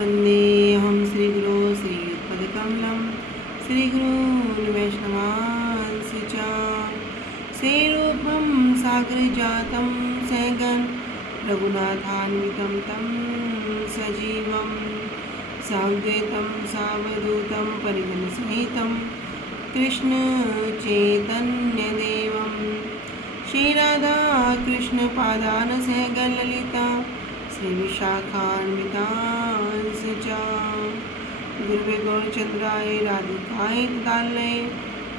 वन्देऽहं श्रीगुरो श्रीयुतपदकमलं श्रीगुरून् वैष्णवांश्च च श्रीरूपं सागरजातं सहगण रघुनाथान्वितं तं सजीवं साद्वैतं सावधूतं परिजनसहितं कृष्णचैतन्यदेवं श्रीराधाकृष्णपादान् सहगण ललिता श्रीविशाखान्वितांश्च च गुरुवे गौरचन्द्राय राधिकाय तदालये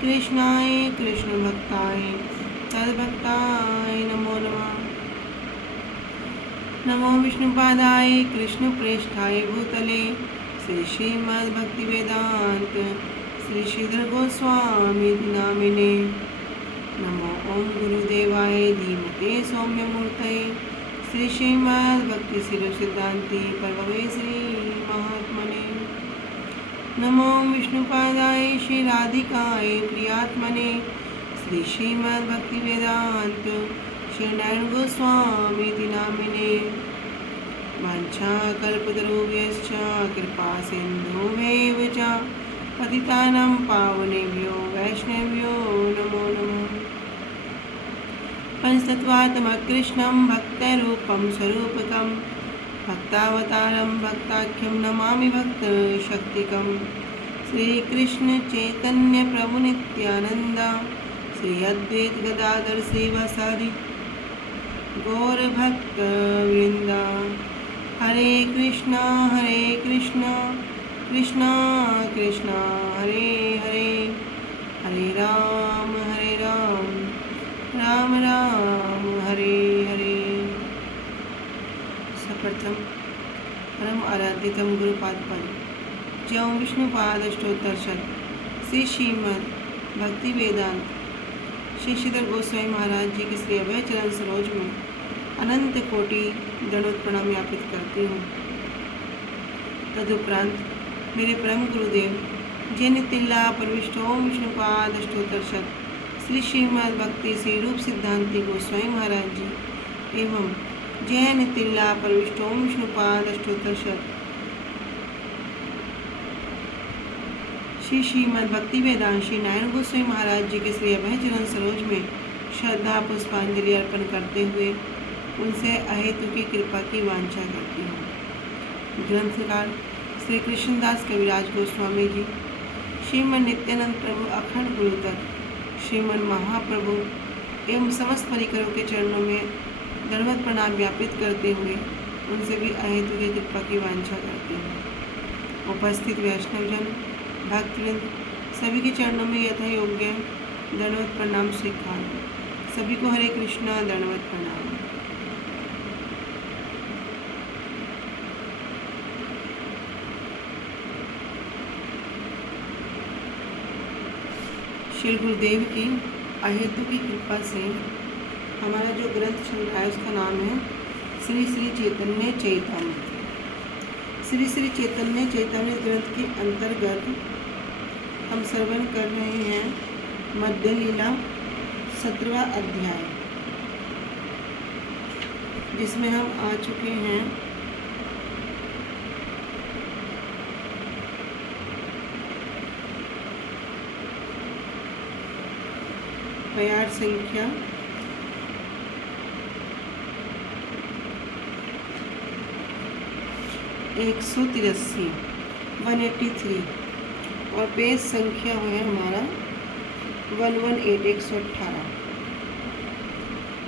कृष्णाय कृष्णभक्ताय तद्भक्ताय नमो नमः। नमो विष्णुपादाय कृष्णप्रेष्ठाय भूतले श्री श्रीमद्भक्तिवेदान्त श्री श्रीधर गोस्वामी नामिने। नमो ओं गुरुदेवाय धीमते सौम्यमूर्तये श्री श्रीमद् भक्ति सिद्धांति प्रभवे श्री महात्मने। नमो विष्णुपादाय श्री राधिकाय प्रियात्मने श्री श्रीमद् भक्ति वेदांत श्री नारायण गोस्वामी नामिने। वाञ्छाकल्पतरुभ्यश्च कृपा सिन्धुभ्यैव च पतितानां पावनेभ्यो वैष्णवेभ्यो नमो नमः। पंचतत्त्वात्मकृष्णं भक्तरूपं स्वरूपकं भक्तावतारं भक्ताख्यं नमामि भक्तशक्तिकं श्रीकृष्ण चैतन्य प्रभु नित्यानंद श्री अद्वैत गदाधर श्रीवासादि गौरभक्तवृंद। हरे कृष्णा कृष्णा कृष्णा हरे हरे, हरे राम राम राम हरे हरे। सप्रथम परम आराध्यतम गुरुपादपद जय विष्णुपादष्टोत्तरशत श्री श्रीमद् भक्ति वेदांत श्री श्रीधर गोस्वामी महाराज जी के श्री अभय चरण सरोज में अनंत कोटि दंडवत प्रणाम ज्ञापित करती हूँ। तदुपरांत मेरे परम गुरुदेव जय नितिल्ला परविष्टो विष्णुपादष्टोत्तरशत श्री श्रीमद् भक्ति श्री रूप सिद्धांति गोस्वामी महाराज जी एवं जय नितिल्ला परविष्टो विष्णुपादष्टोत्तरशत श्री श्रीमद् भक्ति वेदांत श्री नारायण गोस्वामी महाराज जी के श्री अभय चरण सरोज में श्रद्धा पुष्पांजलि अर्पण करते हुए उनसे अहेतु की कृपा की वांछा करती हूँ। ग्रंथकार श्री कृष्णदास कविराज गोस्वामी जी, श्रीमन नित्यानंद प्रभु अखंड गुरु तक श्रीमन महाप्रभु एवं समस्त परिकरों के चरणों में दंडवत प्रणाम ज्ञापित करते हुए उनसे भी अहेतु की कृपा की वांछा करती हूँ। उपस्थित वैष्णवजन भक्तवृंद सभी के चरणों में यथा योग्य दंडवत प्रणाम स्वीकार। सभी को हरे कृष्णा दंडवत प्रणाम। श्री गुरुदेव की अहेतु की कृपा से हमारा जो ग्रंथ चल रहा है उसका नाम है श्री श्री चैतन्य चैतन्य। श्री श्री चैतन्य चैतन्य ग्रंथ के अंतर्गत हम श्रवण कर रहे हैं मध्य लीला 17वां अध्याय, जिसमें हम आ चुके हैं प्यार संख्या 183 और पेज संख्या है हमारा 118।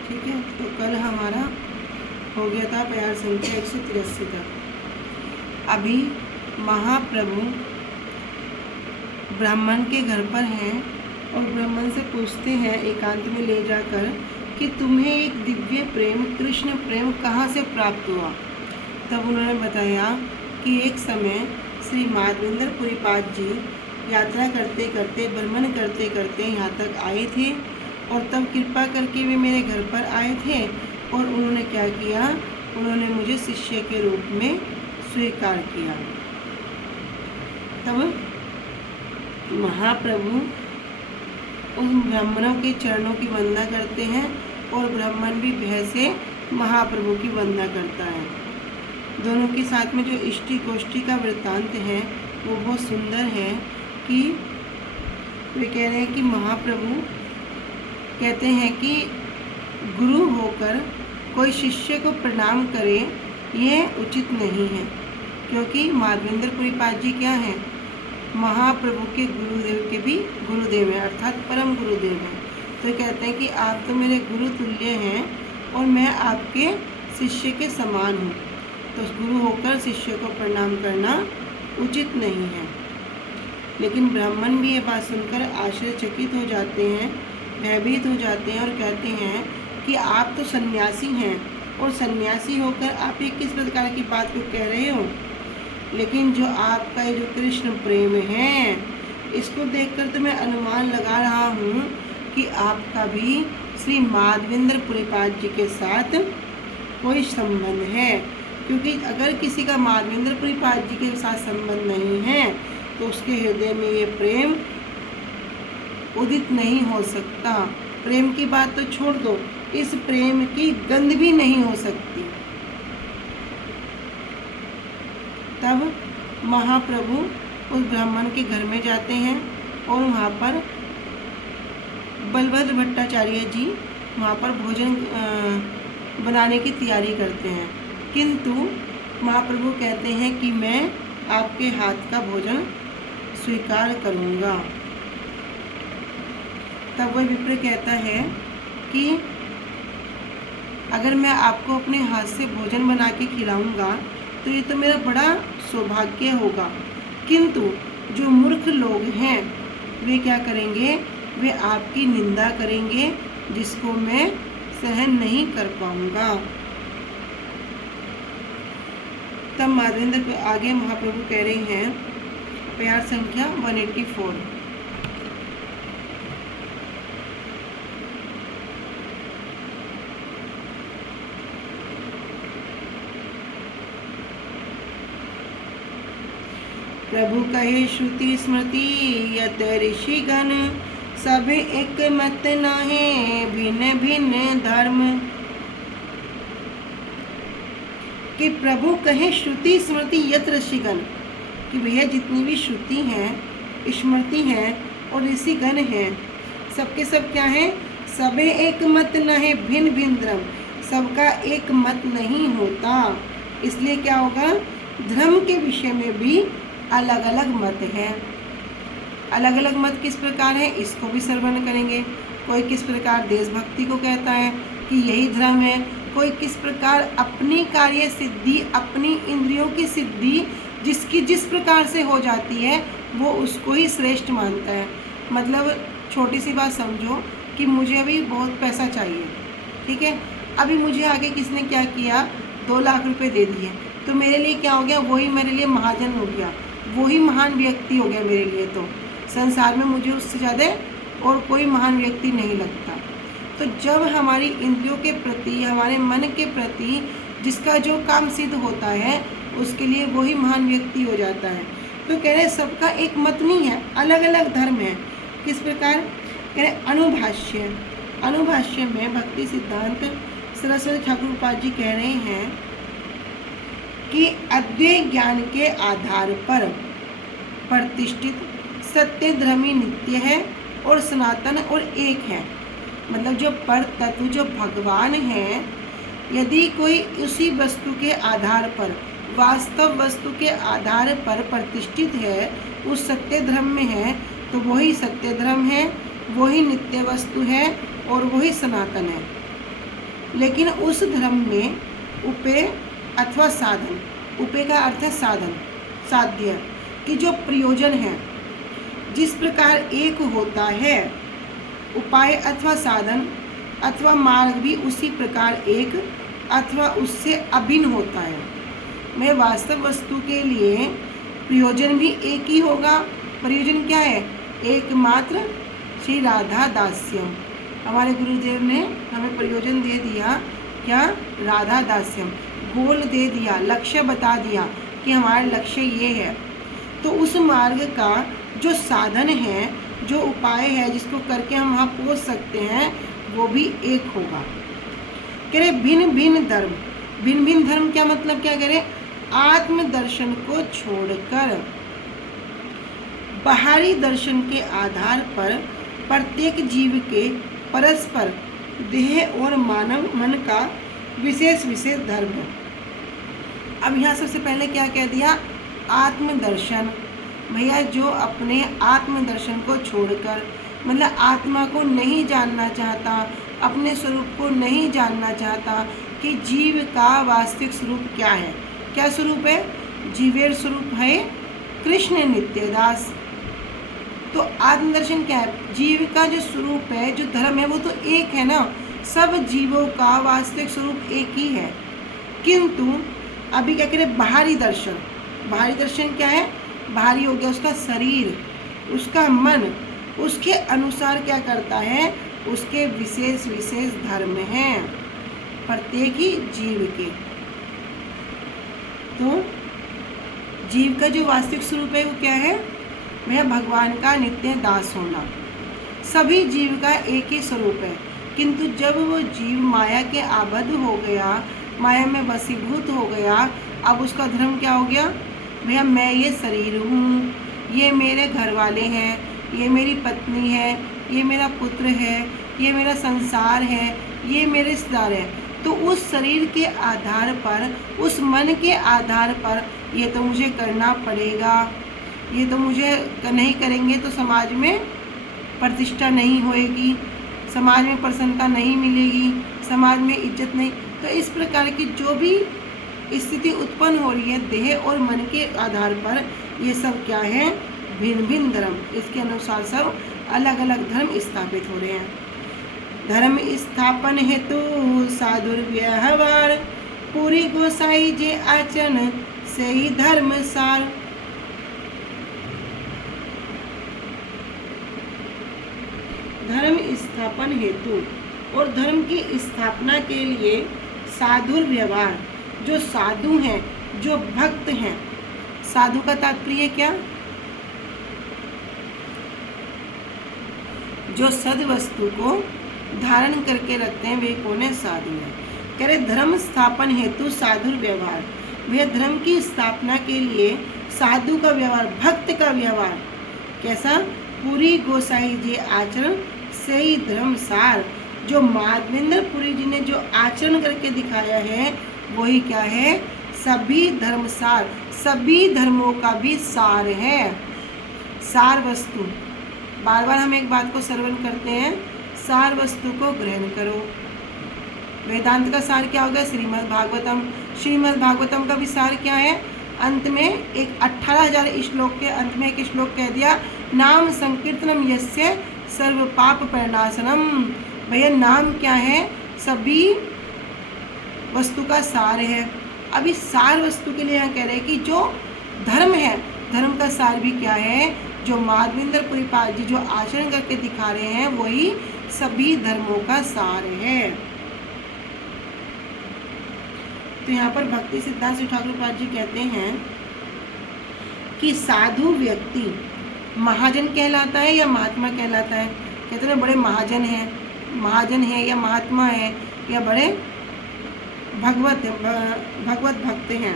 ठीक है, तो कल हमारा हो गया था प्यार संख्या 183 तक। अभी महाप्रभु ब्राह्मण के घर पर हैं और ब्राह्मण से पूछते हैं एकांत में ले जाकर कि तुम्हें एक दिव्य प्रेम कृष्ण प्रेम कहाँ से प्राप्त हुआ। तब उन्होंने बताया कि एक समय श्री माधवेंद्रपुरीपाद जी यात्रा करते करते भ्रमण करते करते यहाँ तक आए थे और तब कृपा करके वे मेरे घर पर आए थे और उन्होंने क्या किया, उन्होंने मुझे शिष्य के रूप में स्वीकार किया। तब महाप्रभु उन ब्राह्मणों के चरणों की वंदना करते हैं और ब्राह्मण भी भय से महाप्रभु की वंदना करता है। दोनों के साथ में जो इष्टि कोष्ठी का वृत्तांत है वो बहुत सुंदर है कि वे कह रहे हैं कि महाप्रभु कहते हैं कि गुरु होकर कोई शिष्य को प्रणाम करे यह उचित नहीं है, क्योंकि माधवेंद्र पुरीपाद जी क्या हैं, महाप्रभु के गुरुदेव के भी गुरुदेव हैं, अर्थात परम गुरुदेव हैं। तो कहते हैं कि आप तो मेरे गुरु तुल्य हैं और मैं आपके शिष्य के समान हूँ, तो गुरु होकर शिष्य को प्रणाम करना उचित नहीं है। लेकिन ब्राह्मण भी ये बात सुनकर आश्चर्यचकित हो जाते हैं, भयभीत हो जाते हैं और कहते हैं कि आप तो सन्यासी हैं और सन्यासी होकर आप ये किस प्रकार की बात को कह रहे हो। लेकिन जो आपका ये जो कृष्ण प्रेम है, इसको देखकर तो मैं अनुमान लगा रहा हूँ कि आपका भी श्री माधवेंद्र पुरीपाद जी के साथ कोई संबंध है, क्योंकि अगर किसी का माधवेंद्र पुरीपाद जी के साथ संबंध नहीं है तो उसके हृदय में ये प्रेम उदित नहीं हो सकता। प्रेम की बात तो छोड़ दो, इस प्रेम की गंध भी नहीं हो सकती। तब महाप्रभु उस ब्राह्मण के घर में जाते हैं और वहाँ पर बलभद्र भट्टाचार्य जी वहाँ पर भोजन बनाने की तैयारी करते हैं, किंतु महाप्रभु कहते हैं कि मैं आपके हाथ का भोजन स्वीकार करूँगा। तब वह विप्र कहता है कि अगर मैं आपको अपने हाथ से भोजन बना के खिलाऊंगा तो ये तो मेरा बड़ा सौभाग्य होगा, किंतु जो मूर्ख लोग हैं वे क्या करेंगे, वे आपकी निंदा करेंगे जिसको मैं सहन नहीं कर पाऊंगा। तब माधवेंद्र को आगे महाप्रभु कह रहे हैं, प्यार संख्या 184। प्रभु कहे श्रुति स्मृति यत ऋषिगण, सब एक मत नाहे भिन्न भिन्न धर्म। कि प्रभु कहे श्रुति स्मृति यत ऋषिगण, कि भैया जितनी भी श्रुति हैं, स्मृति हैं और ऋषिगण हैं, सबके सब क्या हैं, सबे एक मत नाहे भिन्न भिन्न धर्म। सबका एक मत नहीं होता, इसलिए क्या होगा, धर्म के विषय में भी अलग अलग मत है। अलग अलग मत किस प्रकार है, इसको भी श्रवण करेंगे। कोई किस प्रकार देशभक्ति को कहता है कि यही धर्म है, कोई किस प्रकार अपनी कार्य सिद्धि, अपनी इंद्रियों की सिद्धि जिसकी जिस प्रकार से हो जाती है वो उसको ही श्रेष्ठ मानता है। मतलब छोटी सी बात समझो कि मुझे अभी बहुत पैसा चाहिए, ठीक है, अभी मुझे आगे किसने क्या किया, 2 लाख रुपए दे दिए, तो मेरे लिए क्या हो गया, वही मेरे लिए महाजन हो गया, वही महान व्यक्ति हो गया मेरे लिए। तो संसार में मुझे उससे ज़्यादा और कोई महान व्यक्ति नहीं लगता। तो जब हमारी इंद्रियों के प्रति, हमारे मन के प्रति जिसका जो काम सिद्ध होता है उसके लिए वही महान व्यक्ति हो जाता है। तो कह रहे सबका एक मत नहीं है, अलग अलग धर्म है। किस प्रकार, कह रहे अनुभाष्य, अनुभाष्य में भक्ति सिद्धांत सरस्वती ठाकुर उपाध्याय जी कह रहे हैं कि अद्वैत ज्ञान के आधार पर प्रतिष्ठित सत्य धर्मी नित्य है और सनातन और एक है। मतलब जो पर तत्व, जो भगवान है, यदि कोई उसी वस्तु के आधार पर, वास्तव वस्तु के आधार पर प्रतिष्ठित है, उस सत्य धर्म में है, तो वही सत्य धर्म है, वही नित्य वस्तु है और वही सनातन है। लेकिन उस धर्म में उपेय अथवा साधन, उपेय का अर्थ है साधन, साध्य, कि जो प्रयोजन है, जिस प्रकार एक होता है उपाय अथवा साधन अथवा मार्ग भी उसी प्रकार एक अथवा उससे अभिन्न होता है। मैं वास्तव वस्तु के लिए प्रयोजन भी एक ही होगा। प्रयोजन क्या है, एकमात्र श्री राधा दास्यम। हमारे गुरुदेव ने हमें प्रयोजन दे दिया, क्या, राधा दास्यम, गोल दे दिया, लक्ष्य बता दिया कि हमारा लक्ष्य ये है। तो उस मार्ग का जो साधन है, जो उपाय है, जिसको करके हम वहाँ पहुँच सकते हैं, वो भी एक होगा। कह रहे भिन्न भिन्न धर्म, भिन्न भिन्न धर्म क्या मतलब, क्या कह रहे, आत्मदर्शन को छोड़कर बाहरी दर्शन के आधार पर प्रत्येक जीव के परस्पर देह और मानव मन का विशेष विशेष धर्म है। अब यहाँ सबसे पहले क्या कह दिया? आत्मदर्शन। भैया जो अपने आत्मदर्शन को छोड़कर, मतलब आत्मा को नहीं जानना चाहता, अपने स्वरूप को नहीं जानना चाहता कि जीव का वास्तविक स्वरूप क्या है। क्या स्वरूप है? जीवेर स्वरूप है कृष्ण नित्यदास। तो आत्मदर्शन क्या है? जीव का जो स्वरूप है, जो धर्म है, वो तो एक है ना। सब जीवों का वास्तविक स्वरूप एक ही है। किंतु अभी क्या करें? बाहरी दर्शन। बाहरी दर्शन क्या है? बाहरी हो गया उसका शरीर, उसका मन, उसके अनुसार क्या करता है? उसके विशेष विशेष धर्म हैं प्रत्येक ही जीव के। तो जीव का जो वास्तविक स्वरूप है वो क्या है? वह भगवान का नित्य दास होना। सभी जीव का एक ही स्वरूप है, किंतु जब वो जीव माया के आबद्ध हो गया, माया में वशीभूत हो गया, अब उसका धर्म क्या हो गया? भैया मैं ये शरीर हूँ, ये मेरे घर वाले हैं, ये मेरी पत्नी है, ये मेरा पुत्र है, ये मेरा संसार है, ये मेरे रिश्तेदार है। तो उस शरीर के आधार पर, उस मन के आधार पर ये तो मुझे करना पड़ेगा, ये तो मुझे नहीं करेंगे तो समाज में प्रतिष्ठा नहीं होएगी, समाज में प्रसन्नता नहीं मिलेगी, समाज में इज्जत नहीं। तो इस प्रकार की जो भी स्थिति उत्पन्न हो रही है देह और मन के आधार पर, ये सब क्या है? भिन्न भिन्न धर्म। इसके अनुसार सब अलग अलग धर्म स्थापित हो रहे हैं। धर्म स्थापन हेतु साधुर व्यवहार, पूरी गोसाई जे आचरण से ही धर्म सार। धर्म स्थापन हेतु और धर्म की स्थापना के लिए साधुर व्यवहार, जो साधु हैं, जो भक्त हैं। साधु का तात्पर्य क्या? जो सद वस्तु को धारण करके रखते हैं वे कौन है? साधु है। कह रहे धर्म स्थापन हेतु साधुर व्यवहार, वह धर्म की स्थापना के लिए साधु का व्यवहार, भक्त का व्यवहार कैसा? पूरी गोसाई जी आचरण से ही धर्म सार। जो माधवेंद्र पुरी जी ने जो आचरण करके दिखाया है वही क्या है? सभी धर्म सार, सभी धर्मों का भी सार है। सार वस्तु, बार बार हम एक बात को श्रवण करते हैं, सार वस्तु को ग्रहण करो। वेदांत का सार क्या होगा? श्रीमद् भागवतम। श्रीमद् भागवतम का भी सार क्या है? अंत में एक 18,000 श्लोक के अंत में एक श्लोक कह दिया, नाम संकीर्तनम यस्य सर्व पाप प्रणाशनम। भैया नाम क्या है? सभी वस्तु का सार है। अभी सार वस्तु के लिए यहाँ कह रहे हैं कि जो धर्म है, धर्म का सार भी क्या है? जो माधवेंद्र पुरीपाल जी जो आचरण करके दिखा रहे हैं वही सभी धर्मों का सार है। तो यहाँ पर भक्ति सिद्धांत श्री ठाकुर पाद जी कहते हैं कि साधु व्यक्ति महाजन कहलाता है या महात्मा कहलाता है? कहते हैं बड़े महाजन हैं या महात्मा है या बड़े भगवत भक्त हैं।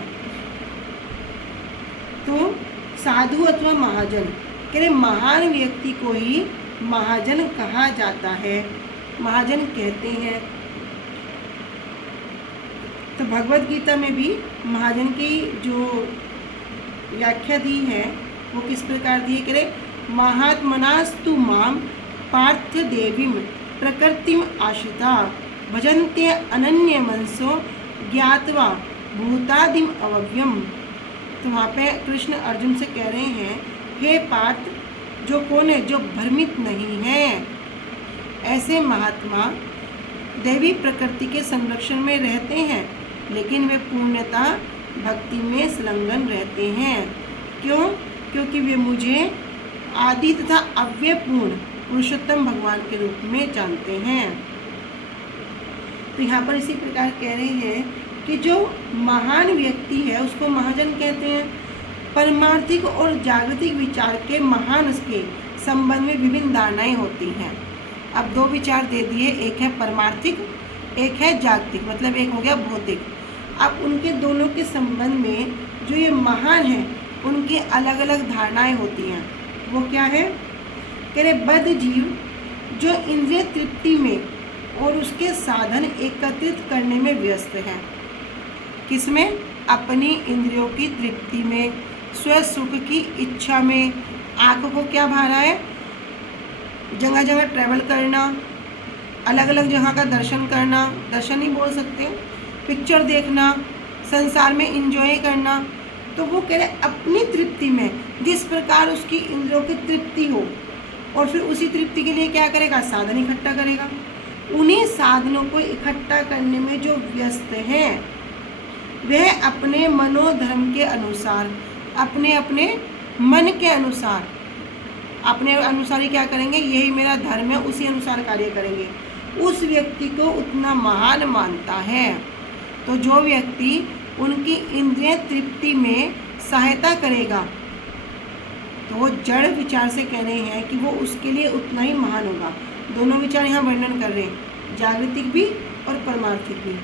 तो साधु अथवा महाजन, कह रहे महान व्यक्ति को ही महाजन कहा जाता है, महाजन कहते हैं। तो भगवत गीता में भी महाजन की जो व्याख्या दी है वो किस प्रकार दी है? कह रहे महात्मनास्तु माम पार्थ देवीम प्रकृतिम आश्रिता भजन्ते अनन्य मनसो ज्ञातवा भूतादिम अवव्यम। तो वहाँ पे कृष्ण अर्जुन से कह रहे हैं, हे पार्थ, जो कौन है? जो भ्रमित नहीं है। ऐसे महात्मा दैवी प्रकृति के संरक्षण में रहते हैं, लेकिन वे पूर्णतः भक्ति में संलग्न रहते हैं। क्यों? क्योंकि वे मुझे आदि तथा अव्ययपूर्ण पुरुषोत्तम भगवान के रूप में जानते हैं। तो यहाँ पर इसी प्रकार कह रहे हैं कि जो महान व्यक्ति है उसको महाजन कहते हैं। परमार्थिक और जागतिक विचार के महान के संबंध में विभिन्न धारणाएं होती हैं। अब दो विचार दे दिए, एक है परमार्थिक, एक है जागतिक, मतलब एक हो गया भौतिक। अब उनके दोनों के संबंध में जो ये महान हैं उनकी अलग अलग धारणाएं होती हैं। वो क्या है? कह रहे बद्ध जीव जो इंद्रिय तृप्ति में और उसके साधन एकत्रित करने में व्यस्त है। किसमें? अपनी इंद्रियों की तृप्ति में, स्व सुख की इच्छा में। आँखों को क्या भा रहा है? जगह जगह ट्रैवल करना, अलग अलग जगह का दर्शन करना, दर्शन ही बोल सकते हैं, पिक्चर देखना, संसार में इंजॉय करना। तो वो कह रहे अपनी तृप्ति में, जिस प्रकार उसकी इंद्रियों की तृप्ति हो, और फिर उसी तृप्ति के लिए क्या करेगा? साधन इकट्ठा करेगा। उन्हीं साधनों को इकट्ठा करने में जो व्यस्त हैं वह अपने मनोधर्म के अनुसार, अपने अपने मन के अनुसार, अपने अनुसार ही क्या करेंगे? यही मेरा धर्म है, उसी अनुसार कार्य करेंगे। उस व्यक्ति को उतना महान मानता है। तो जो व्यक्ति उनकी इंद्रिय तृप्ति में सहायता करेगा तो वो जड़ विचार से कह रहे हैं कि वो उसके लिए उतना ही महान होगा। दोनों विचार यहाँ वर्णन कर रहे हैं, जागृतिक भी और परमार्थिक भी।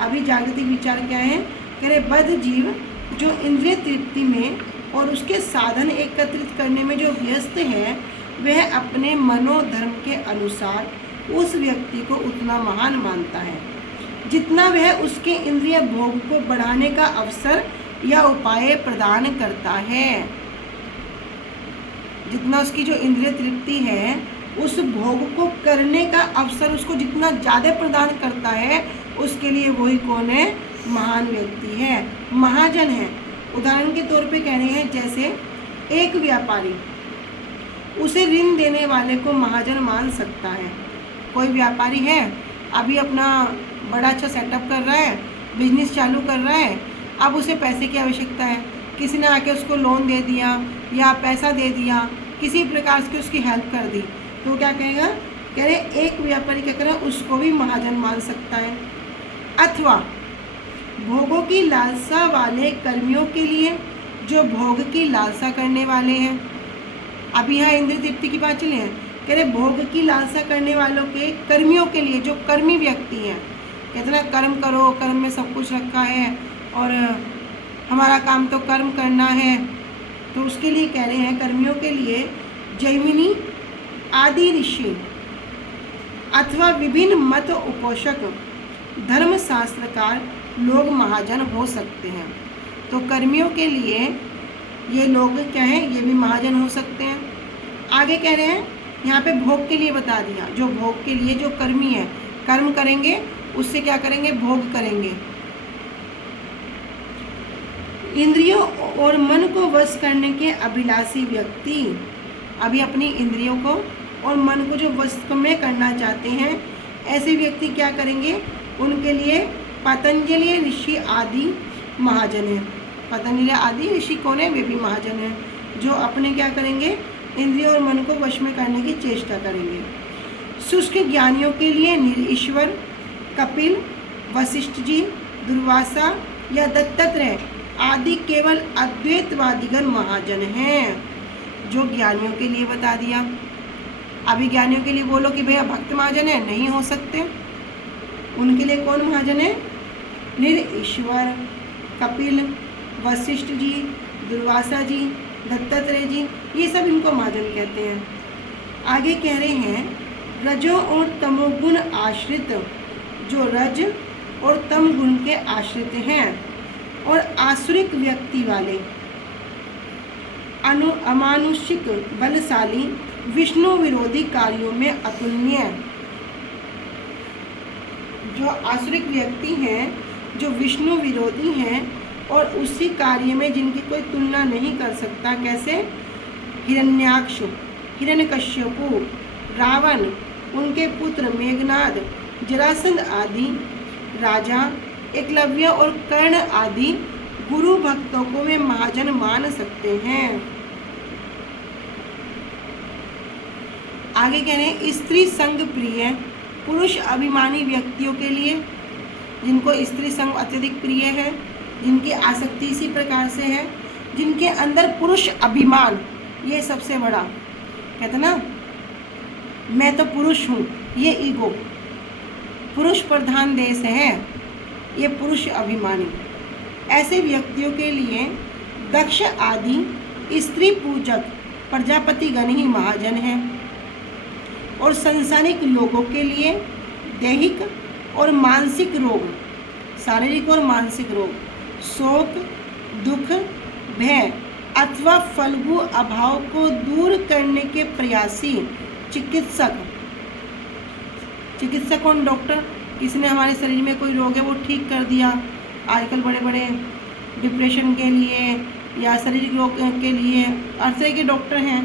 अभी जागृतिक विचार क्या है? कह रहे बद्ध जीव जो इंद्रिय तृप्ति में और उसके साधन एकत्रित करने में जो व्यस्त है वह अपने मनोधर्म के अनुसार उस व्यक्ति को उतना महान मानता है जितना वह उसके इंद्रिय भोग को बढ़ाने का अवसर या उपाय प्रदान करता है। जितना उसकी जो इंद्रिय तृप्ति है उस भोग को करने का अवसर उसको जितना ज़्यादा प्रदान करता है, उसके लिए वही कौन है? महान व्यक्ति है, महाजन है। उदाहरण के तौर पे कह रहे हैं, जैसे एक व्यापारी उसे ऋण देने वाले को महाजन मान सकता है। कोई व्यापारी है, अभी अपना बड़ा अच्छा सेटअप कर रहा है, बिजनेस चालू कर रहा है, अब उसे पैसे की आवश्यकता है, किसी ने आके उसको लोन दे दिया या पैसा दे दिया, किसी प्रकार से उसकी हेल्प कर दी, तो क्या कहेगा? कह रहे एक व्यापारी क्या करे? उसको भी महाजन मान सकता है। अथवा भोगों की लालसा वाले कर्मियों के लिए, जो भोग की लालसा करने वाले हैं। अभी यहाँ इंद्रिय तृप्ति की बात चली है, कह रहे भोग की लालसा करने वालों के कर्मियों के लिए, जो कर्मी व्यक्ति हैं, कहते ना कर्म करो, कर्म में सब कुछ रखा है और हमारा काम तो कर्म करना है, तो उसके लिए कह रहे हैं कर्मियों के लिए जैमिनी आदि ऋषि अथवा विभिन्न मत उपोषक धर्म शास्त्रकार लोग महाजन हो सकते हैं। तो कर्मियों के लिए ये लोग क्या हैं? ये भी महाजन हो सकते हैं। आगे कह रहे हैं, यहाँ पे भोग के लिए बता दिया, जो भोग के लिए जो कर्मी है, कर्म करेंगे, उससे क्या करेंगे? भोग करेंगे। इंद्रियों और मन को वश करने के अभिलाषी व्यक्ति, अभी अपनी इंद्रियों को और मन को जो वश में करना चाहते हैं, ऐसे व्यक्ति क्या करेंगे? उनके लिए पतंजलि ऋषि आदि महाजन है। पतंजलि आदि ऋषि कौन है? वे भी महाजन हैं, जो अपने क्या करेंगे? इंद्रियों और मन को वश में करने की चेष्टा करेंगे। शुष्क ज्ञानियों के लिए निरीश्वर, कपिल, वशिष्ठ जी, दुर्वासा या दत्तात्रेय आदि केवल अद्वैतवादीगण महाजन हैं। जो ज्ञानियों के लिए बता दिया। अभी ज्ञानियों के लिए बोलो कि भैया भक्त महाजन है, नहीं हो सकते। उनके लिए कौन महाजन है? निरीश्वर, कपिल, वशिष्ठ जी, दुर्वासा जी, दत्तात्रेय जी, ये सब इनको महाजन कहते हैं। आगे कह रहे हैं रजो और तमोगुण आश्रित, जो रज और तम गुण के आश्रित हैं और आसुरिक व्यक्ति वाले, अमानुषिक, बलशाली, विष्णु विरोधी कार्यों में अतुलनीय। जो आसुरिक व्यक्ति हैं, जो विष्णु विरोधी हैं और उसी कार्य में जिनकी कोई तुलना नहीं कर सकता। कैसे? हिरण्याक्ष, हिरण्यकश्यपु, रावण, उनके पुत्र मेघनाद, जरासंध आदि राजा, एकलव्य और कर्ण आदि गुरु भक्तों को वे महाजन मान सकते हैं। आगे कह रहे हैं स्त्री संग प्रिय, पुरुष अभिमानी व्यक्तियों के लिए, जिनको स्त्री संग अत्यधिक प्रिय है, जिनकी आसक्ति इसी प्रकार से है, जिनके अंदर पुरुष अभिमान, ये सबसे बड़ा, कहते ना मैं तो पुरुष हूँ, ये ईगो, पुरुष प्रधान देश है, ये पुरुष अभिमानी, ऐसे व्यक्तियों के लिए दक्ष आदि स्त्री पूजक प्रजापति गण ही महाजन हैं। और संसारिक लोगों के लिए दैहिक और मानसिक रोग, शारीरिक और मानसिक रोग, शोक, दुख, भय अथवा फल्गु अभाव को दूर करने के प्रयासी चिकित्सक कौन? डॉक्टर। किसने हमारे शरीर में कोई रोग है वो ठीक कर दिया। आजकल बड़े बड़े डिप्रेशन के लिए या शारीरिक रोग के लिए हर तरह के डॉक्टर हैं।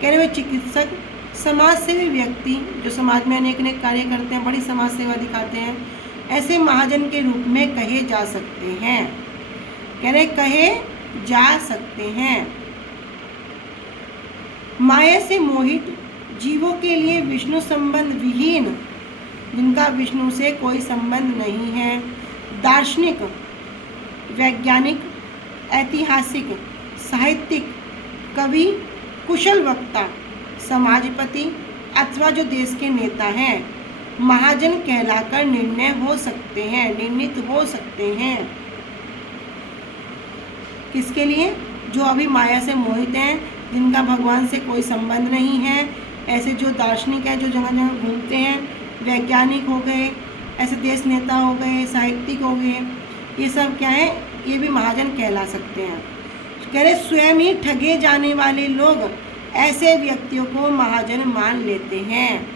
कह रहे हुए चिकित्सक समाज सेवी व्यक्ति जो समाज में अनेक अनेक कार्य करते हैं, बड़ी समाज सेवा दिखाते हैं, ऐसे महाजन के रूप में कहे जा सकते हैं। कह रहे कहे जा सकते हैं। माया से मोहित जीवों के लिए विष्णु संबंध विहीन, जिनका विष्णु से कोई संबंध नहीं है, दार्शनिक, वैज्ञानिक, ऐतिहासिक, साहित्यिक, कवि, कुशल वक्ता, समाजपति अथवा जो देश के नेता हैं, महाजन कहलाकर निर्णित हो सकते हैं। किसके लिए? जो अभी माया से मोहित हैं, जिनका भगवान से कोई संबंध नहीं है, ऐसे जो दार्शनिक हैं, जो जगह जगह घूमते हैं, वैज्ञानिक हो गए, ऐसे देश नेता हो गए, साहित्यिक हो गए, ये सब क्या है? ये भी महाजन कहला सकते हैं। कह रहे स्वयं ही ठगे जाने वाले लोग ऐसे व्यक्तियों को महाजन मान लेते हैं।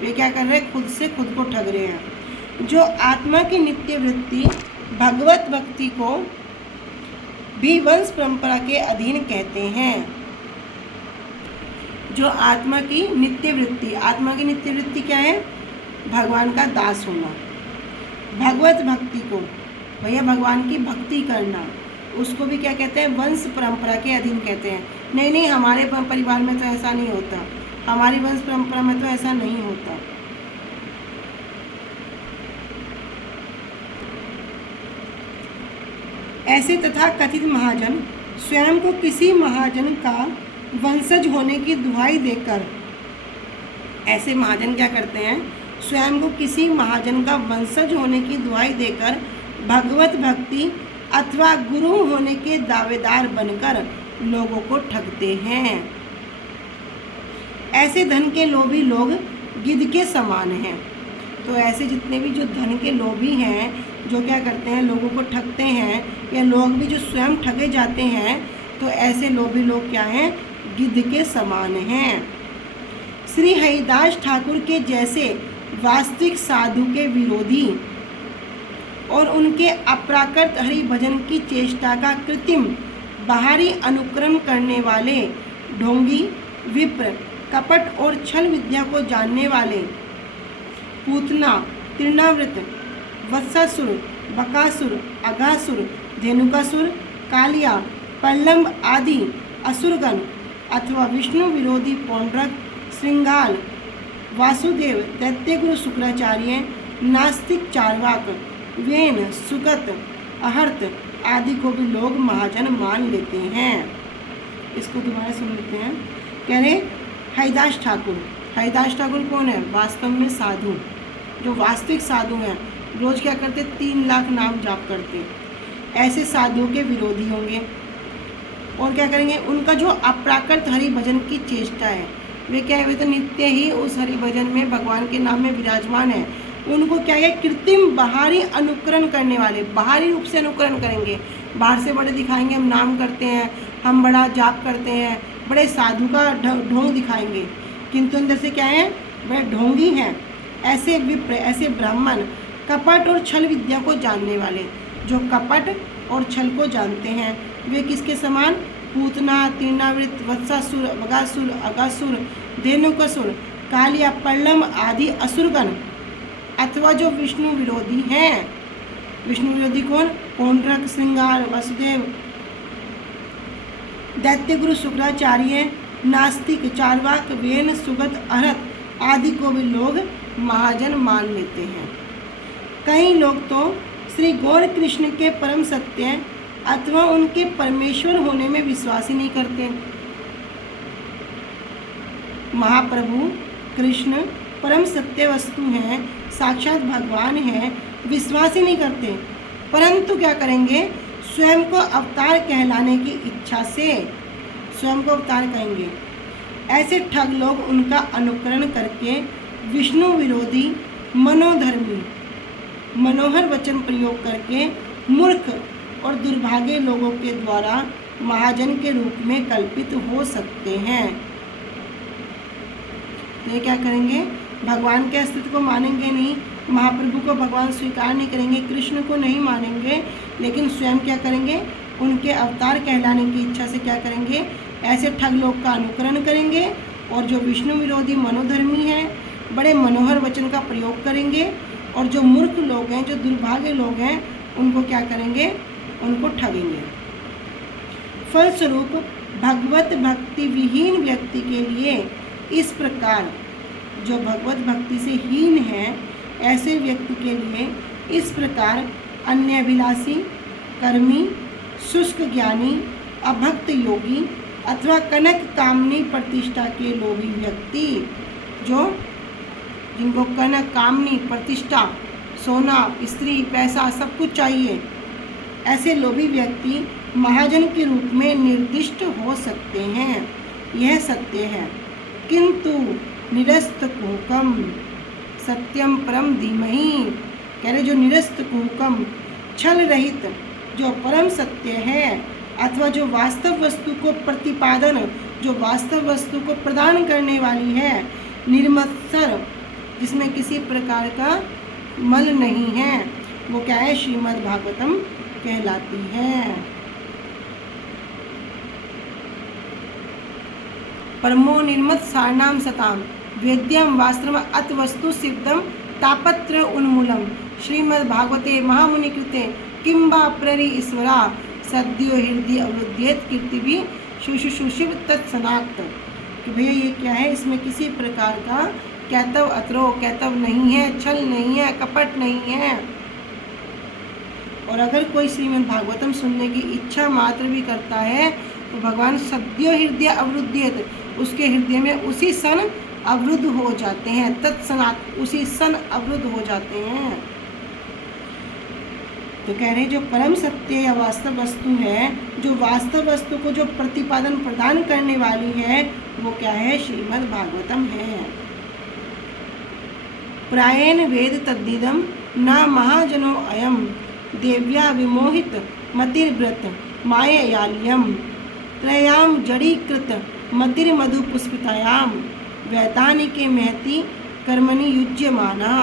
वे क्या कर रहे हैं? खुद से खुद को ठग रहे हैं। जो आत्मा की नित्य वृत्ति भगवत भक्ति को भी वंश परंपरा के अधीन कहते हैं। जो आत्मा की नित्य वृत्ति क्या है? भगवान का दास होना। भगवत भक्ति को, भैया भगवान की भक्ति करना, उसको भी क्या कहते हैं? वंश परंपरा के अधीन कहते हैं। नहीं, हमारे परिवार में तो ऐसा नहीं होता, हमारी वंश परंपरा में तो ऐसा नहीं होता। ऐसे तथा कथित महाजन स्वयं को किसी महाजन का वंशज होने की दुहाई देकर, ऐसे महाजन क्या करते हैं? स्वयं को किसी महाजन का वंशज होने की दुहाई देकर भगवत भक्ति अथवा गुरु होने के दावेदार बनकर लोगों को ठगते हैं। ऐसे धन के लोभी लोग गिद्ध के समान हैं। तो ऐसे जितने भी जो धन के लोभी हैं, जो क्या करते हैं? लोगों को ठगते हैं, या लोग भी जो स्वयं ठगे जाते हैं, तो ऐसे लोभी लोग क्या हैं? गिद्ध के समान हैं। श्री हरिदास ठाकुर के जैसे वास्तविक साधु के विरोधी और उनके अप्राकृत हरि भजन की चेष्टा का कृत्रिम बाहरी अनुकरण करने वाले ढोंगी, विप्र, कपट और छल विद्या को जानने वाले पूतना, तृणावृत, वत्सासुर, बकासुर, अघासुर, धेनुकासुर, कालिया, पल्लव आदि असुरगण अथवा विष्णु विरोधी पौंड्रक, श्रृंगाल, वासुदेव, दैत्यगुरु शुक्राचार्य, नास्तिक चार्वाक, वेन, सुगत, अहर्त आदि को भी लोग महाजन मान लेते हैं। इसको दोबारा सुन लेते हैं। कह रहे हरिदास ठाकुर कौन है? वास्तव में साधु, जो वास्तविक साधु हैं, रोज क्या करते? 3 लाख नाम जाप करते। ऐसे साधुओं के विरोधी होंगे और क्या करेंगे? उनका जो अप्राकृत हरि भजन की चेष्टा है, वे क्या है? वे तो नित्य ही उस हरि भजन में भगवान के नाम में विराजमान है। उनको क्या है? कृत्रिम बाहरी अनुकरण करने वाले, बाहरी रूप से अनुकरण करेंगे, बाहर से बड़े दिखाएंगे, हम नाम करते हैं, हम बड़ा जाप करते हैं, बड़े साधु का ढोंग दिखाएंगे, किंतु अंदर से क्या है? वे ढोंगी हैं। ऐसे विप्र, ऐसे ब्राह्मण कपट और छल विद्या को जानने वाले, जो कपट और छल को जानते हैं, वे किसके समान? पूतना, तृणावृत, वत्सासुर, बगासुर, अगासुर, धेनुकासुर, कालिया, पल्लव आदि असुरगण अथवा जो विष्णु विरोधी हैं। विष्णु विरोधी कौन? पौंड्रक, श्रृंगार, वासुदेव, दैत्यगुरु शुक्राचार्य, नास्तिक, चार्वाक, वेन, सुगत, अहरत आदि को भी लोग महाजन मान लेते हैं। कई लोग तो श्री गौर कृष्ण के परम सत्य अथवा उनके परमेश्वर होने में विश्वास ही नहीं करते। महाप्रभु कृष्ण परम सत्य वस्तु हैं, साक्षात भगवान हैं, विश्वास ही नहीं करते, परंतु क्या करेंगे? स्वयं को अवतार कहलाने की इच्छा से स्वयं को अवतार कहेंगे। ऐसे ठग लोग उनका अनुकरण करके विष्णु विरोधी, मनोधर्मी, मनोहर वचन प्रयोग करके मूर्ख और दुर्भागे लोगों के द्वारा महाजन के रूप में कल्पित हो सकते हैं। तो ये क्या करेंगे? भगवान के अस्तित्व को मानेंगे नहीं, महाप्रभु को भगवान स्वीकार नहीं करेंगे, कृष्ण को नहीं मानेंगे, लेकिन स्वयं क्या करेंगे? उनके अवतार कहलाने की इच्छा से क्या करेंगे? ऐसे ठग लोग का अनुकरण करेंगे और जो विष्णु विरोधी, मनोधर्मी हैं, बड़े मनोहर वचन का प्रयोग करेंगे, और जो मूर्ख लोग हैं, जो दुर्भागे लोग हैं, उनको क्या करेंगे? उनको ठगेंगे। फलस्वरूप भगवत भक्ति विहीन व्यक्ति के लिए इस प्रकार, जो भगवत भक्ति से हीन है ऐसे व्यक्ति के लिए इस प्रकार अन्याभिलाषी, कर्मी, शुष्क ज्ञानी, अभक्त योगी अथवा कनक कामनी प्रतिष्ठा के लोभी व्यक्ति, जो जिनको कनक कामनी, प्रतिष्ठा, सोना, स्त्री, पैसा सब कुछ चाहिए, ऐसे लोभी व्यक्ति महाजन के रूप में निर्दिष्ट हो सकते हैं। यह सत्य है। किंतु निरस्तकुहकम सत्यम परम धीमहि, कह रहे जो निरस्तकुहकम, छल रहित, जो परम सत्य है, अथवा जो वास्तव वस्तु को प्रतिपादन, जो वास्तव वस्तु को प्रदान करने वाली है, निर्मत्सर, जिसमें किसी प्रकार का मल नहीं है, वो क्या है? श्रीमद् भागवतम कहलाती है। परमो निर्मत सारनाम सताम वेद्यम वास्त्रम अत वस्तु सिद्धम तापत्र उन्मूलम श्रीमद् भागवते महामुनि कृते किंबा प्ररि ईश्वरा सद्यो हृदय अवरुद्येत कीर्ति भी शुशुषुषिव तत्सनाक्त। कि भैया ये क्या है? इसमें किसी प्रकार का कैतव अतरो, कैतव नहीं है, छल नहीं है, कपट नहीं है। और अगर कोई श्रीमद् भागवतम सुनने की इच्छा मात्र भी करता है तो भगवान सद्यो हृदय अवरुद्येत, उसके हृदय में उसी सन अवरुद्ध हो जाते हैं, तत्सनात, उसी सन अवरुद्ध हो जाते हैं। तो कह रहे जो परम सत्य या वास्तव वस्तु है, जो वास्तव वस्तु को जो प्रतिपादन प्रदान करने वाली है, वो क्या है? श्रीमद् भागवतम है। प्रायेण वेद तद्दिदम न महाजनो अयम देव्या विमोहित मतिर्व्रत माययाल्यम त्रयाम जड़ीकृत मतिर मधु पुष्पितायाम वैतानिके महति कर्मणि युज्यमाना।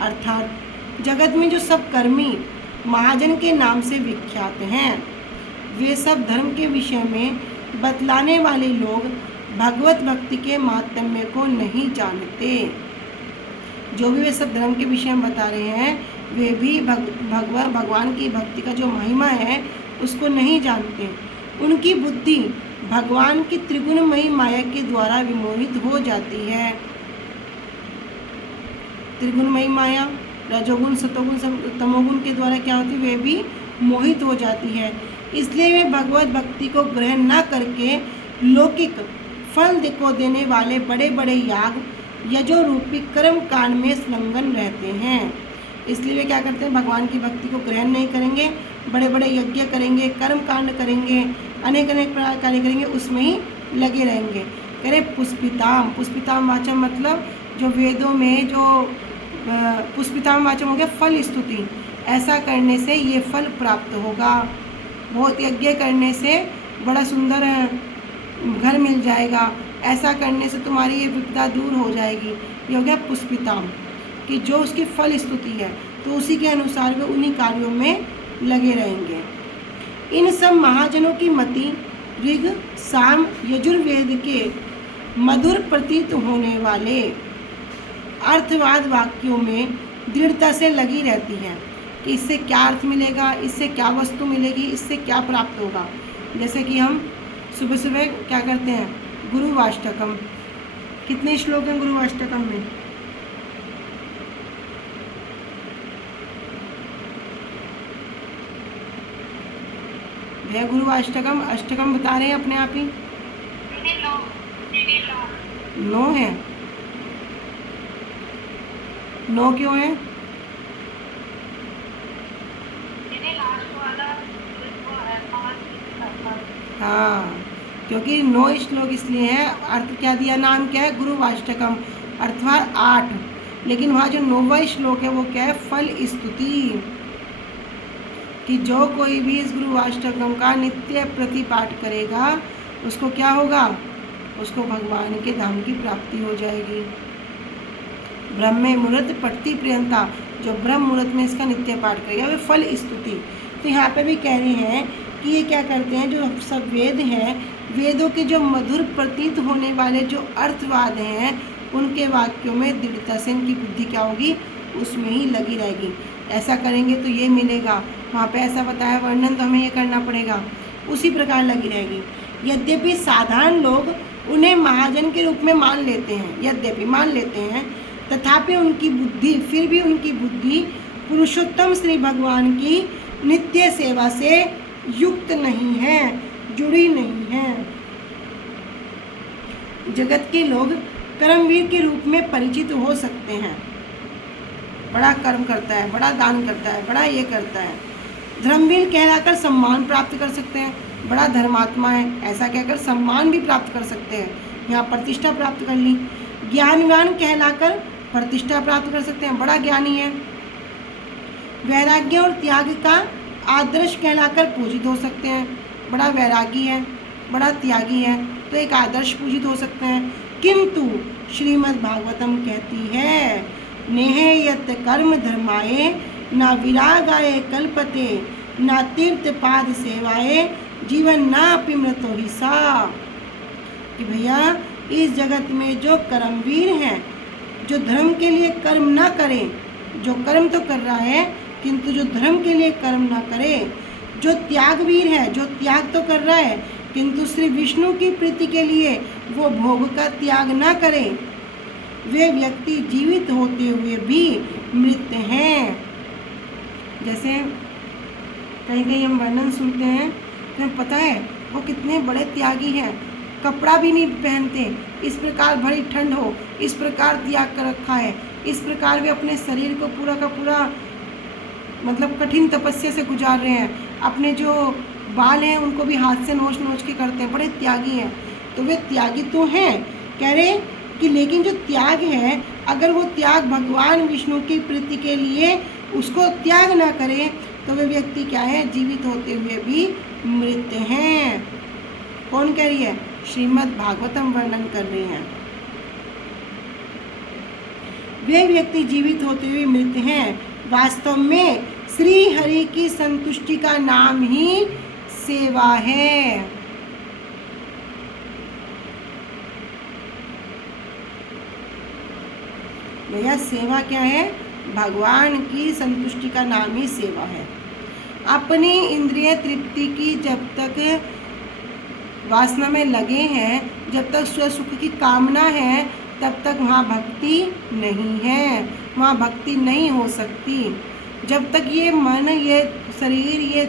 अर्थात जगत में जो सब कर्मी महाजन के नाम से विख्यात हैं, वे सब धर्म के विषय में बतलाने वाले लोग भगवत भक्ति के माहात्म्य को नहीं जानते। जो भी वे सब धर्म के विषय में बता रहे हैं, वे भी भगवान की भक्ति का जो महिमा है उसको नहीं जानते। उनकी बुद्धि भगवान की त्रिगुणमयी माया के द्वारा विमोहित हो जाती है। त्रिगुणमयी माया रजोगुण, सतोगुण, तमोगुण के द्वारा क्या होती है? वे भी मोहित हो जाती है। इसलिए वे भगवत भक्ति को ग्रहण न करके लौकिक फल को देने वाले बड़े बड़े याग यजो रूपी कर्म कांड में संलग्न रहते हैं। इसलिए वे क्या करते हैं? भगवान की भक्ति को ग्रहण नहीं करेंगे, बड़े बड़े यज्ञ करेंगे, कर्म कांड करेंगे, अनेक अनेक प्रकार कार्य करेंगे, उसमें ही लगे रहेंगे। कह रहे पुष्पिताम, पुष्पिताम वाचम मतलब जो वेदों में जो पुष्पिताम वाचम हो गया फल स्तुति, ऐसा करने से ये फल प्राप्त होगा। बहुत यज्ञ करने से बड़ा सुंदर घर मिल जाएगा, ऐसा करने से तुम्हारी ये विपदा दूर हो जाएगी। ये हो गया पुष्पिताम, कि जो उसकी फल स्तुति है तो उसी के अनुसार वे उन्हीं कार्यों में लगे रहेंगे। इन सब महाजनों की मति ऋग, साम, यजुर्वेद के मधुर प्रतीत होने वाले अर्थवाद वाक्यों में दृढ़ता से लगी रहती है कि इससे क्या अर्थ मिलेगा, इससे क्या वस्तु मिलेगी, इससे क्या प्राप्त होगा। जैसे कि हम सुबह सुबह क्या करते हैं? गुरुवाष्टकम। कितने श्लोक हैं गुरुवाष्टकम में? भैया गुरुवाष्टकम अष्टकम बता रहे हैं अपने आप ही? 9 है। 9 क्यों है? हाँ, क्योंकि 9 श्लोक इसलिए हैं, अर्थ क्या दिया, नाम क्या है, गुरुवाष्टकम अर्थात 8, लेकिन वहाँ जो 9वां श्लोक है वो क्या है, फल स्तुति, कि जो कोई भी इस गुरुवाष्टकम का नित्य प्रतिपाठ करेगा उसको क्या होगा, उसको भगवान के धाम की प्राप्ति हो जाएगी। ब्रह्मे मुहूर्त पठति प्रियंता, जो ब्रह्म मुहूर्त में इसका नित्य पाठ करेगा वे फल स्तुति। तो यहाँ पे भी कह रहे हैं कि ये क्या करते हैं, जो सब वेद हैं, वेदों के जो मधुर प्रतीत होने वाले जो अर्थवाद हैं उनके वाक्यों में दृढ़ता से इनकी बुद्धि क्या होगी, उसमें ही लगी रहेगी। ऐसा करेंगे तो ये मिलेगा, वहाँ पे ऐसा बताया वर्णन तो हमें ये करना पड़ेगा, उसी प्रकार लगी रहेगी। यद्यपि साधारण लोग उन्हें महाजन के रूप में मान लेते हैं, यद्यपि मान लेते हैं, तथापि उनकी बुद्धि, फिर भी उनकी बुद्धि पुरुषोत्तम श्री भगवान की नित्य सेवा से युक्त नहीं है, जुड़ी नहीं है। जगत के लोग कर्मवीर के रूप में परिचित हो सकते हैं, बड़ा कर्म करता है, बड़ा दान करता है, बड़ा ये करता है, धर्मवीर कहलाकर सम्मान प्राप्त कर सकते हैं, बड़ा धर्मात्मा है, ऐसा कहकर सम्मान भी प्राप्त कर सकते हैं, यहाँ प्रतिष्ठा प्राप्त कर ली। ज्ञानवान कहलाकर प्रतिष्ठा प्राप्त कर सकते हैं, बड़ा ज्ञानी है। वैराग्य और त्याग का आदर्श कहलाकर पूजित हो सकते हैं, बड़ा वैरागी है, बड़ा त्यागी है, तो एक आदर्श पूजित हो सकते हैं। किंतु श्रीमद् भागवतम कहती है, नेह यत् कर्म धर्माए ना विरागाए कल्पते ना तीर्थ पाद सेवाए जीवन ना पिमृतो ही सा, कि भैया इस जगत में जो कर्मवीर हैं, जो धर्म के लिए कर्म ना करें, जो कर्म तो कर रहा है किंतु जो धर्म के लिए कर्म ना करे, जो त्यागवीर है, जो त्याग तो कर रहा है किंतु श्री विष्णु की प्रीति के लिए वो भोग का त्याग ना करे, वे व्यक्ति जीवित होते हुए भी मृत हैं। जैसे कहीं कहीं हम वर्णन सुनते हैं तो हमें पता है वो कितने बड़े त्यागी हैं, कपड़ा भी नहीं पहनते, इस प्रकार भरी ठंड हो इस प्रकार त्याग कर रखा है, इस प्रकार वे अपने शरीर को पूरा का पूरा मतलब कठिन तपस्या से गुजार रहे हैं, अपने जो बाल हैं उनको भी हाथ से नोच नोच के करते हैं, बड़े त्यागी हैं। तो वे त्यागी तो हैं, कह रहे कि लेकिन जो त्याग है, अगर वो त्याग भगवान विष्णु की प्रीति के लिए उसको त्याग ना करे तो वे व्यक्ति क्या है, जीवित होते हुए भी मृत हैं। कौन कह रही है, श्रीमद् भागवतम वर्णन कर रहे हैं। वे व्यक्ति जीवित होते हुए मृत हैं, वास्तव में श्री हरि की संतुष्टि का नाम ही सेवा है। भैया सेवा क्या है, भगवान की संतुष्टि का नाम ही सेवा है। अपनी इंद्रिय तृप्ति की जब तक वासना में लगे हैं, जब तक स्वसुख की कामना है, तब तक वहाँ भक्ति नहीं है, वहाँ भक्ति नहीं हो सकती। जब तक ये मन, ये शरीर, ये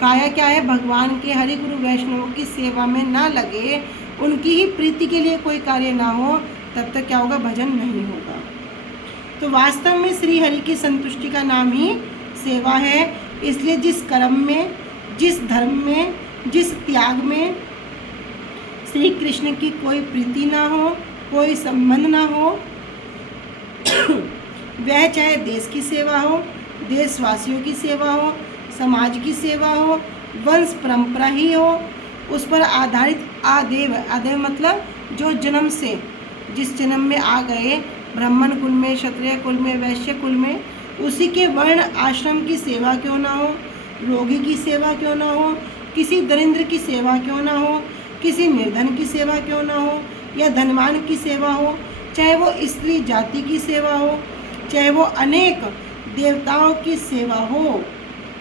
काया क्या है, भगवान के हरि गुरु वैष्णवों की सेवा में ना लगे, उनकी ही प्रीति के लिए कोई कार्य ना हो, तब तक क्या होगा, भजन नहीं होगा। तो वास्तव में श्री हरि की संतुष्टि का नाम ही सेवा है। इसलिए जिस कर्म में, जिस धर्म में, जिस त्याग में श्री कृष्ण की कोई प्रीति ना हो, कोई संबंध ना हो, वह चाहे देश की सेवा हो, देशवासियों की सेवा हो, समाज की सेवा हो, वंश परंपरा ही हो, उस पर आधारित आदेव, आदेव मतलब जो जन्म से, जिस जन्म में आ गए, ब्राह्मण कुल में, क्षत्रिय कुल में, वैश्य कुल में, उसी के वर्ण आश्रम की सेवा क्यों ना हो, रोगी की सेवा क्यों ना हो, किसी दरिद्र की सेवा क्यों ना हो, किसी निर्धन की सेवा क्यों ना हो, या धनवान की सेवा हो, चाहे वो स्त्री जाति की सेवा हो, चाहे वो अनेक देवताओं की सेवा हो,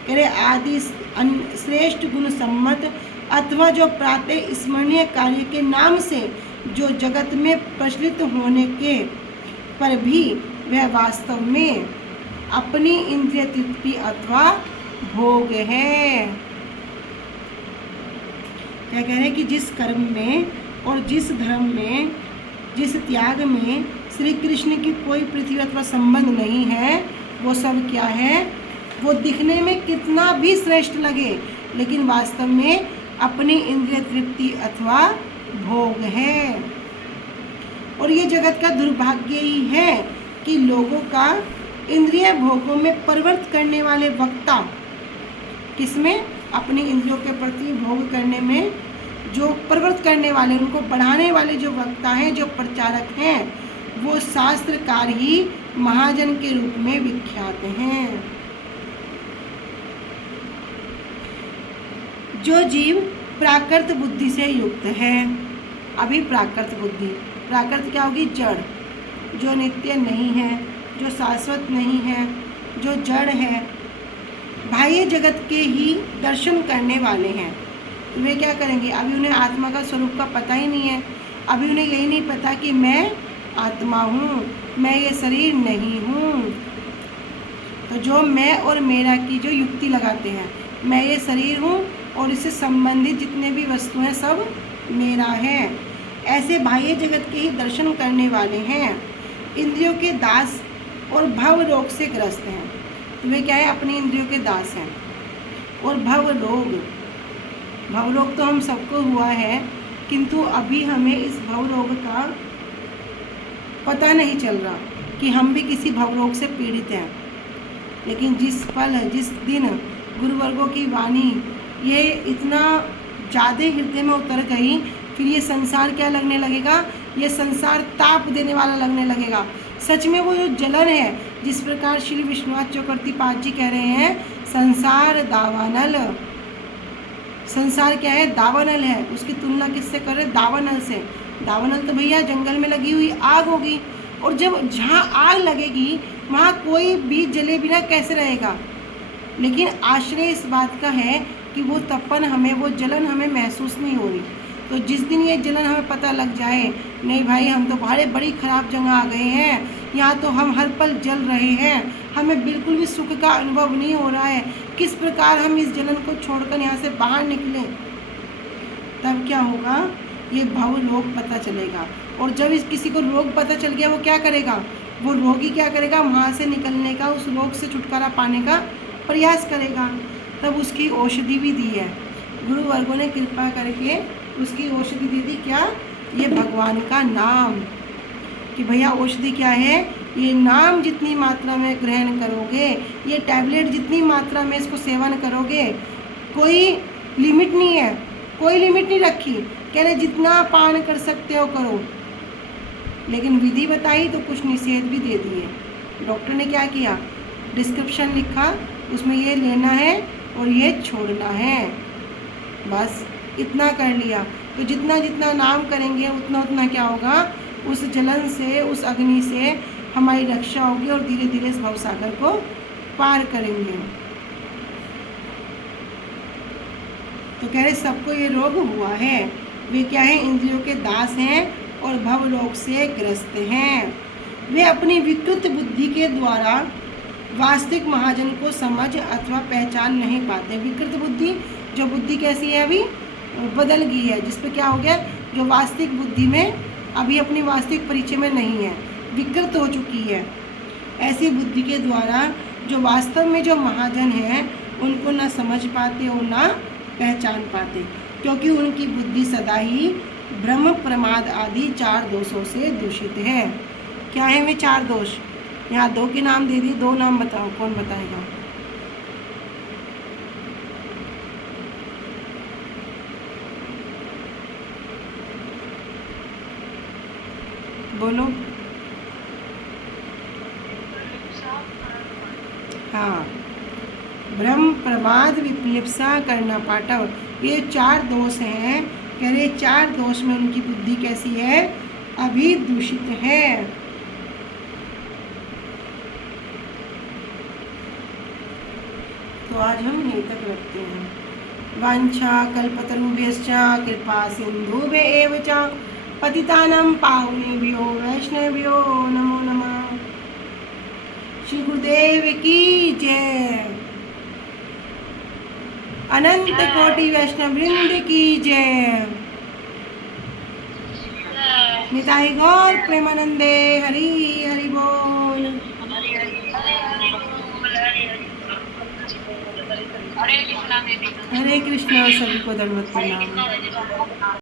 करे आदि श्रेष्ठ गुण सम्मत अथवा जो प्रातः स्मरणीय कार्य के नाम से जो जगत में प्रचलित होने के पर भी वह वास्तव में अपनी इंद्रिय तृप्ति अथवा भोग है। क्या कह रहे हैं कि जिस कर्म में और जिस धर्म में, जिस त्याग में श्री कृष्ण की कोई पृथ्वी अथवा संबंध नहीं है, वो सब क्या है, वो दिखने में कितना भी श्रेष्ठ लगे, लेकिन वास्तव में अपनी इंद्रिय तृप्ति अथवा भोग है। और ये जगत का दुर्भाग्य ही है कि लोगों का इंद्रिय भोगों में प्रवृत्त करने वाले वक्ता, किसमें? अपनी इंद्रियों के प्रति भोग करने में जो प्रवृत्त करने वाले, उनको बढ़ाने वाले जो वक्ता हैं, जो प्रचारक हैं, वो शास्त्रकार ही महाजन के रूप में विख्यात हैं। जो जीव प्राकृत बुद्धि से युक्त है, अभी प्राकृत बुद्धि, प्राकृत क्या होगी? जड़, जो नित्य नहीं है, जो शाश्वत नहीं है, जो जड़ है, बाह्य जगत के ही दर्शन करने वाले हैं। तो वे क्या करेंगे? अभी उन्हें आत्मा का स्वरूप का पता ही नहीं है, अभी उन्हें यही नहीं पता कि मैं आत्मा हूँ, मैं ये शरीर नहीं हूँ। तो जो मैं और मेरा की जो युक्ति लगाते हैं, मैं ये शरीर हूँ और इससे संबंधित जितने भी वस्तु हैं सब मेरा है, ऐसे बाह्य जगत के ही दर्शन करने वाले हैं, इंद्रियों के दास और भव रोग से ग्रस्त हैं। तो वे क्या है? अपनी इंद्रियों के दास हैं। और भव रोग तो हम सबको हुआ है, किंतु अभी हमें इस भव रोग का पता नहीं चल रहा कि हम भी किसी भव रोग से पीड़ित हैं। लेकिन जिस पल, जिस दिन गुरुवर्गों की वाणी ये इतना ज़्यादा हृदय में उतर गई, फिर ये संसार क्या लगने लगेगा? ये संसार ताप देने वाला लगने लगेगा। सच में वो जो जलन है, जिस प्रकार श्री विश्वनाथ चक्रवर्तीपाद जी कह रहे हैं, संसार दावानल, संसार क्या है? दावानल है। उसकी तुलना किससे कर रहे? दावानल से। दावानल तो भैया जंगल में लगी हुई आग होगी, और जब जहाँ आग लगेगी वहाँ कोई भी जले बिना कैसे रहेगा? लेकिन आश्रय इस बात का है कि वो तपन हमें, वो जलन हमें महसूस नहीं हो रही। तो जिस दिन ये जलन हमें पता लग जाए, नहीं भाई हम तो बड़ी ख़राब जगह आ गए हैं, यहाँ तो हम हर पल जल रहे हैं, हमें बिल्कुल भी सुख का अनुभव नहीं हो रहा है, किस प्रकार हम इस जलन को छोड़कर यहाँ से बाहर निकलें, तब क्या होगा? ये भव रोग पता चलेगा। और जब इस किसी को रोग पता चल गया, वो क्या करेगा? वो रोगी क्या करेगा? वहाँ से निकलने का, उस रोग से छुटकारा पाने का प्रयास करेगा। तब उसकी औषधि भी दी है गुरुवर्गों ने, कृपा करके उसकी औषधि दे दी। क्या? ये भगवान का नाम। कि भैया औषधि क्या है? ये नाम जितनी मात्रा में ग्रहण करोगे, ये टैबलेट जितनी मात्रा में इसको सेवन करोगे, कोई लिमिट नहीं है, कोई लिमिट नहीं रखी। कह रहे जितना पान कर सकते हो करो, लेकिन विधि बताई तो कुछ निषेध भी दे दिए। डॉक्टर ने क्या किया? डिस्क्रिप्शन लिखा, उसमें ये लेना है और ये छोड़ना है, बस इतना कर लिया। तो जितना जितना नाम करेंगे उतना उतना क्या होगा? उस जलन से, उस अग्नि से हमारी रक्षा होगी और धीरे धीरे इस भवसागर को पार करेंगे। तो कह रहे सबको ये रोग हुआ है। वे क्या है? इंद्रियों के दास हैं और भव रोग से ग्रस्त हैं। वे अपनी विकृत बुद्धि के द्वारा वास्तविक महाजन को समझ अथवा पहचान नहीं पाते। विकृत बुद्धि, जो बुद्धि कैसी है? अभी बदल गई है, जिस पे क्या हो गया? जो वास्तविक बुद्धि में अभी अपनी वास्तविक परिचय में नहीं है, विकृत हो चुकी है। ऐसी बुद्धि के द्वारा जो वास्तव में जो महाजन हैं उनको ना समझ पाते और ना पहचान पाते, क्योंकि उनकी बुद्धि सदा ही भ्रम, प्रमाद आदि 4 दोषों से दूषित है। क्या है वे 4 दोष? यहाँ 2 के नाम दे दिए, 2 नाम बताओ, कौन बताएगा? बोलो। हाँ, भ्रम, प्रमाद, विप्लिप्सा, करना पाटव, ये 4 दोष हैं। कह रहे 4 दोष में उनकी बुद्धि कैसी है? अभी दूषित है। तो आज हम यहीं तक रखते हैं। वांछा कल्पतरुभ्यश्च कृपा सिन्धुभ्येव च पतितानां पावनेभ्यो वैष्णवेभ्यो नमो नमः। श्री गुरुदेव की जय। अनंत कोटि वैष्णव वृंद की जय। निताई गौर प्रेमानंदे। हरि हरि बोल। हरे कृष्णा, सभी को दंडवत प्रणाम।